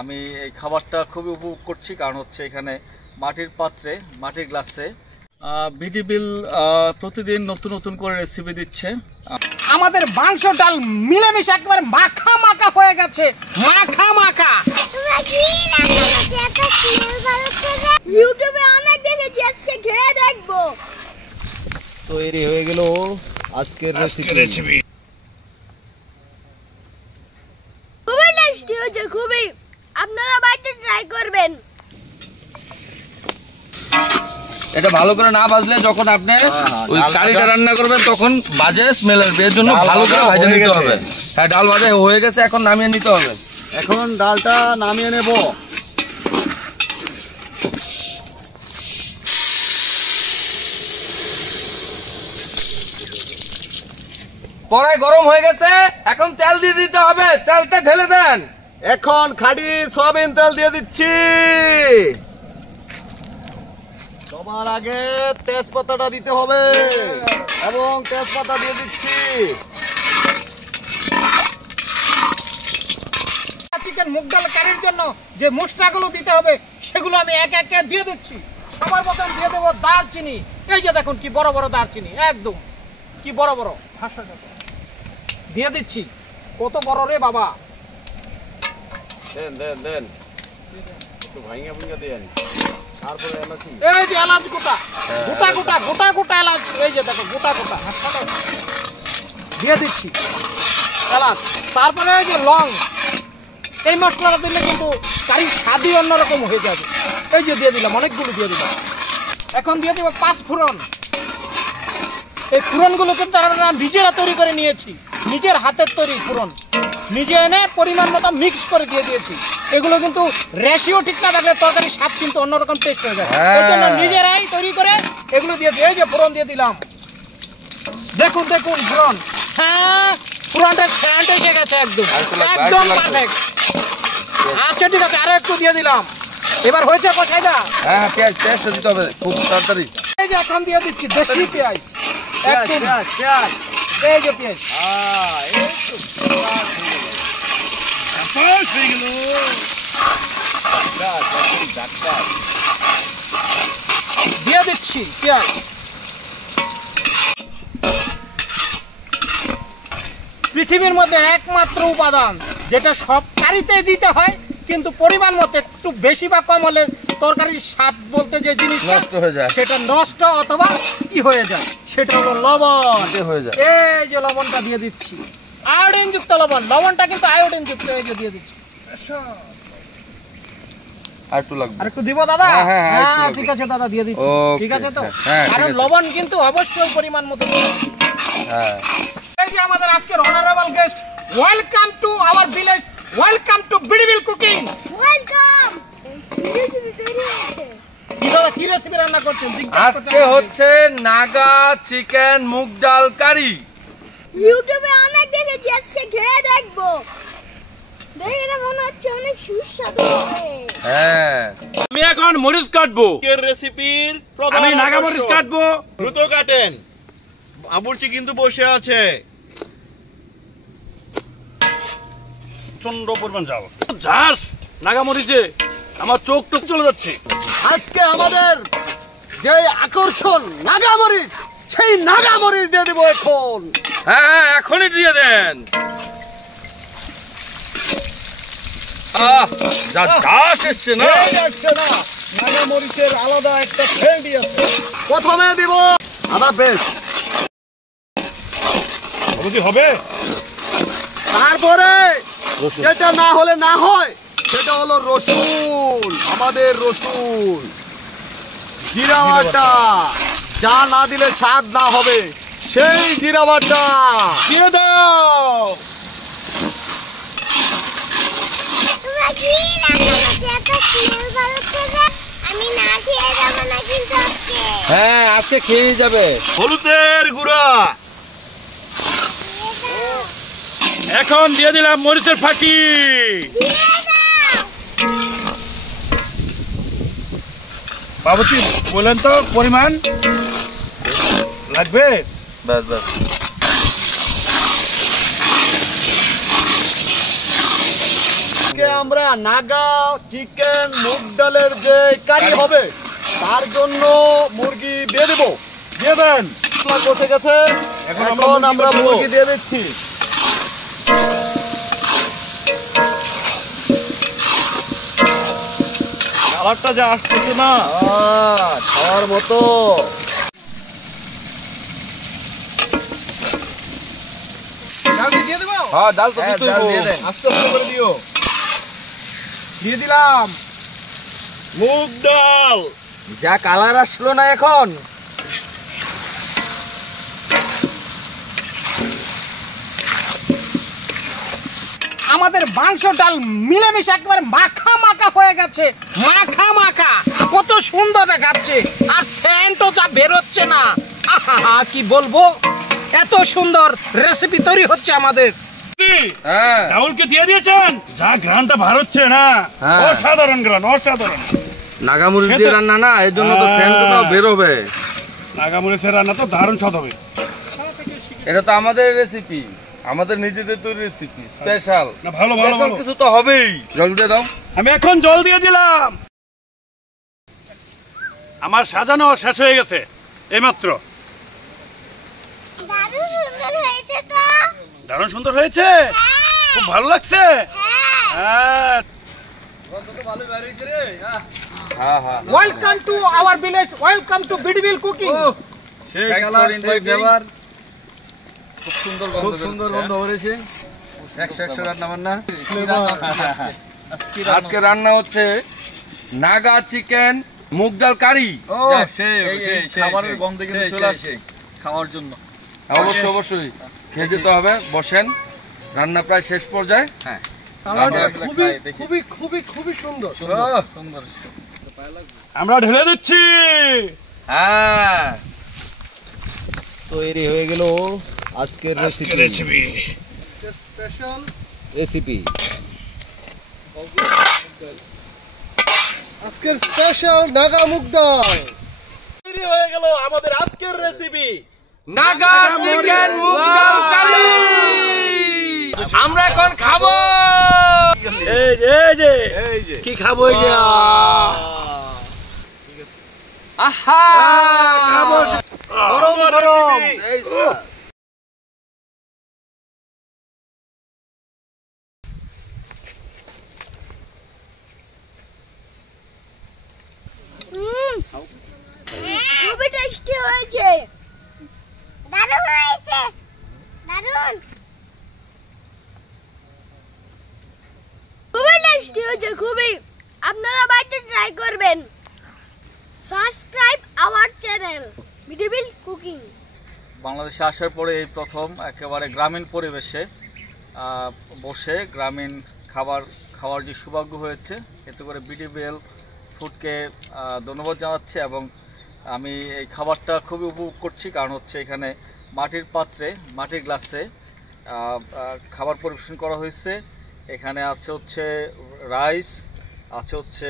আমি এই খাবারটা খুবই উপভোগ করছি, কারণ হচ্ছে এখানে মাটির পাত্রে, মাটির গ্লাসে বিডিবিল প্রতিদিন নতুন নতুন করে রেসিপি দিচ্ছে। আমাদের মাংস ডাল মিলেমিশে একবার মাখা মাখা হয়ে গেছে, মাখা মাখা। ইউটিউবে অনেক দেখেছি, আজকে খেয়ে দেখবো। তৈরি হয়ে গেল আজকের রেসিপি। খুবই টেস্টি হয়েছে, খুবই। আপনারা বাড়িতে ট্রাই করবেন। এটা ভালো করে না ভাজলে যখন আপনি ওই কারিটা রান্না করবেন তখন বাজে স্মেল আসবে, এর জন্য ভালো করে ভেজে নিতে হবে। হ্যাঁ, ডাল ভাজা হয়ে গেছে, এখন নামিয়ে নিতে হবে। এখন ডালটা নামিয়ে নেব। কড়াই গরম হয়ে গেছে, এখন তেল দিয়ে দিতে হবে। তেলটা ঢেলে দেন। এখন খাঁটি সয়াবিন তেল দিয়ে দিচ্ছি। সবার আগে তেজপাতাটা দিতে হবে এবং তেজপাতা দিয়ে দিচ্ছি। চিকেন মুগ ডাল কারির জন্য যে মশলাগুলো দিতে হবে সেগুলো আমি একে একে দিয়ে দিচ্ছি। সবার প্রথম দিয়ে দেবো দারচিনি। এই যে দেখুন কি বড় বড় দারচিনি, একদম কি বড় বড় দিয়ে দিচ্ছি। কত বড় রে বাবা! দেন দেন দেন, একটু ভাঙিয়ে ভুঙিয়ে দেন। তারপরে এলাচি, এই যে এলাচ গোটা গোটা গোটা গোটা গোটা এলাচ, এই যে দেখো গোটা গোটা দিয়ে দিচ্ছি এলাচ। তারপরে এই যে লং, এই মশলাটা দিলে কিন্তু কারির স্বাদই অন্যরকম হয়ে যাবে। এই যে দিয়ে দিলাম, অনেকগুলো দিয়ে দিলাম। এখন দিয়ে দেবো 5 ফোড়ন। এই ফোড়নগুলো কিন্তু আমরা নিজেরা তৈরি করে নিয়েছি, নিজের হাতের তৈরি ফোড়ন, নিজে এনে পরিমাণ মতো মিক্স করে দিয়ে দিয়েছি। এগুলো কিন্তু রেশিও ঠিক না থাকলে তরকারির স্বাদ কিন্তু অন্যরকম টেস্ট হয়ে যায়। এই জন্য নিজেরাই তৈরি করে এগুলো দিয়ে দিই। এই যে ফোড়ন দিয়ে দিলাম, দেখুন দেখুন ফোড়ন। হ্যাঁ, ফোড়নটা স্যান্ড এসে গেছে, একদম একদম পারফেক্ট। আচ্ছা ঠিক আছে, আরো একটু দিয়ে দিলাম। এবার হয়েছে কষাইদা? হ্যাঁ, পেঁয়াজ পেঁয়াজটা দিতে হবে খুব তাড়াতাড়ি। এই যে এখন দিয়ে দিচ্ছি দেশি পেঁয়াজ, একদম পেঁয়াজ। এই যে পেঁয়াজ দিয়ে দিচ্ছি পেঁয়াজ। পৃথিবীর মধ্যে একমাত্র উপাদান যেটা সব কারিতে দিতে হয়, কিন্তু পরিমাণ মতো একটু বেশি বা কম হলে তরকারির স্বাদ বলতে যে জিনিস নষ্ট হয়ে যায়, সেটা নষ্ট অথবা কি হয়ে যায়, সেটা হলো লবণ হয়ে যায়। এই যে লবণটা দিয়ে দিচ্ছি, আয়োডিন যুক্ত লবণ। লবণটা কিন্তু আয়োডিন যুক্ত। এই যে দিয়ে দিচ্ছি। আর একটু লাগবে, আর একটু দিব দাদা? হ্যাঁ, হ্যাঁ ঠিক আছে দাদা, দিয়ে দিচ্ছি। ঠিক আছে তো? কারণ লবণ কিন্তু অবশ্যই পরিমাণ মতো দিচ্ছি। হ্যাঁ। এই যে আমাদের আজকের honourable guest, welcome to our village, welcome to বিডিবিল কুকিং। ওয়েলকাম। রেসিপি তৈরি হয়েছে। কি দাদা, কি রেসিপি রান্না করছেন? আজকে হচ্ছে নাগা চিকেন মুগ ডাল কারি। ইউটিউবে অনেক দেখেছি, আজকে খেয়ে দেখবো। দেখে তো মনে হচ্ছে অনেক সুস্বাদু হবে। হ্যাঁ, আমি এখন মরিচ কাটবো। রেসিপির আমি নাগা মরিচ কাটবো। দ্রুত কাটেন, বাবুর্চি কিন্তু বসে আছে। প্রচন্ড পরিমাণ যাও ঝাঁস নাগা মরিচে আমার চোখ টোক চলে যাচ্ছে। আজকে আমাদের যে আকর্ষণ নাগামরিচ, সেই নাগামরিচ দিয়ে দেবো এখন। হ্যাঁ, এখনই দিয়ে দেন। যা ঝাঁস এসছে না, নাগামরিচের আলাদা একটা ফ্লেভার আছে। প্রথমে দিব আদা পেস্ট, হবে। তারপরে যেটা না হলে না হয় সেটা হলো রসুন, আমাদের রসুন, জিরা বাটা, যা না দিলে স্বাদ না হবে সেই জিরা বাটা দিয়ে দাও। তোমরা কি রান্না করছো? এত স্মেল বেরোচ্ছে যে আমি না খেয়ে যাবো না কিন্তু আজকে। হ্যাঁ, আজকে খেয়ে যাবে। হলুদের গুঁড়া, এখন দিয়ে দিলাম মরিচের ফাঁকি। বাবুজি বলেন তো পরিমাণ লাগবে? ব্যাস ব্যাস। আজকে আমরা নাগা চিকেন মুগ ডালের যে কারি হবে তার জন্য মুরগি দিয়ে দেবো। দিয়ে দেন। বসে গেছে, এখন আমরা মুরগি দিয়ে দিচ্ছি। কালারটা যা আসতেছে না, খাওয়ার মতো। দিয়ে দেবো, হ্যাঁ ডাল তো দিতেই হবে। আস্তে আস্তে করে দিও। দিয়ে দিলাম মুগ ডাল। যা কালার আসলো না এখন, আমাদের মাংস ডাল মিলেমিশে একবার মাখা মাখা হয়ে গেছে। মাখা মাখা কত সুন্দর দেখাচ্ছে, আর সেন্টও যা বেরোচ্ছে না, আহা কি বলবো, এত সুন্দর রেসিপি তৈরি হচ্ছে আমাদের। হ্যাঁ ডাউলকে দিয়ে দিয়েছেন, যা ঘ্রাণটা ভার হচ্ছে না, হ্যাঁ। অসাধারণ ঘ্রাণ, অসাধারণ। নাগামরিচ দিয়ে রান্না না, এর জন্য তো সেন্টটাও বেরোবে। নাগামরিচের রান্না তো দারুণ স্বাদ হবে। এটা তো আমাদের রেসিপি, আমাদের নিজেদের তৈরি রেসিপি, স্পেশাল। না, ভালো ভালো স্পেশাল ভালো। কিছু তো হবেই। জল দিয়ে দাও। আমি এখন জল দিয়ে দিলাম। আমার সাজানো শেষ হয়ে গেছে এইমাত্র। দারুণ সুন্দর হয়েছে তো। দারুণ সুন্দর হয়েছে, খুব ভালো লাগছে। হ্যাঁ, হ্যাঁ হ্যাঁ, welcome to our village, welcome to বিডিবিল কুকিং। সেই কালার ফ্লেভার, খুব সুন্দর গন্ধ, খুব সুন্দর গন্ধ বেরিয়েছে। 100 রান্না বান্না। আজকে রান্না হচ্ছে নাগা চিকেন মুগ ডাল কারি। খাবারের গন্ধে কিন্তু চলে আসছে খাওয়ার জন্য। অবশ্যই অবশ্যই খেয়ে যেতে হবে। বসেন, রান্না প্রায় শেষ পর্যায়ে। হ্যাঁ খুবই খুবই খুবই সুন্দর। সুন্দর। আমরা ঢেলে দিচ্ছি। হ্যাঁ, তৈরি হয়ে গেল আজকের রেসিপি। রেসিপি। আজকের স্পেশাল নাগা মুগ ডাল তৈরি হয়ে গেল আমাদের আজকের রেসিপি। নাগা চিকেন মুগ ডাল কারি আমরা এখন খাবো। এই যে কি খাবো, এই যে আহা, খাবো। গরম গরম। খুবই টেস্টি হয়েছে। দারুণ হয়েছে, দারুণ। খুবই টেস্টি হয়েছে, খুবই। আপনারা বাড়িতে ট্রাই করবেন। সাবস্ক্রাইব আওয়ার চ্যানেল বিডিবিল কুকিং। বাংলাদেশে আসার পরে এই প্রথম একেবারে গ্রামীণ পরিবেশে বসে গ্রামীণ খাবার খাওয়ার যে সৌভাগ্য হয়েছে, এতে করে বিডিবিএল ফুডকে ধন্যবাদ জানাচ্ছি। এবং আমি এই খাবারটা খুবই উপভোগ করছি, কারণ হচ্ছে এখানে মাটির পাত্রে মাটির গ্লাসে খাবার পরিবেশন করা হয়েছে। এখানে আছে হচ্ছে রাইস, আছে হচ্ছে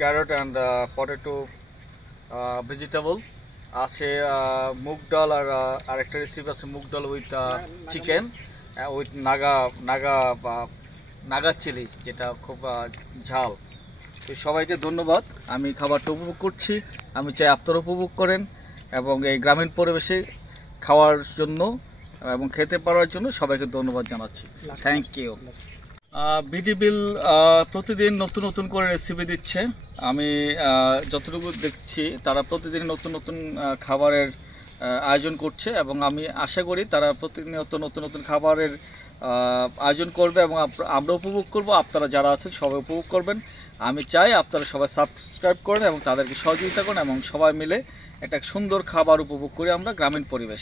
ক্যারট অ্যান্ড পটেটো ভেজিটেবল, আছে মুগ ডাল, আর আরেকটা রেসিপি আছে মুগ ডাল with chicken with Naga chilli, যেটা খুব ঝাল। তো সবাইকে ধন্যবাদ। আমি খাবারটা উপভোগ করছি, আমি চাই আপনারা উপভোগ করেন এবং এই গ্রামীণ পরিবেশে খাওয়ার জন্য এবং খেতে পারার জন্য সবাইকে ধন্যবাদ জানাচ্ছি। Thank you. বিডিবিল প্রতিদিন নতুন নতুন করে রেসিপি দিচ্ছে। আমি যতটুকু দেখছি তারা প্রতিদিন নতুন নতুন খাবারের আয়োজন করছে এবং আমি আশা করি তারা প্রতিনিয়ত নতুন নতুন খাবারের আয়োজন করবে এবং আমরা উপভোগ করব, আপনারা যারা আছেন সবাই উপভোগ করবেন। আমি চাই আপনারা সবাই সাবস্ক্রাইব করেন এবং তাদেরকে সহযোগিতা করেন এবং সবাই মিলে একটা সুন্দর খাবার উপভোগ করি আমরা গ্রামীণ পরিবেশ।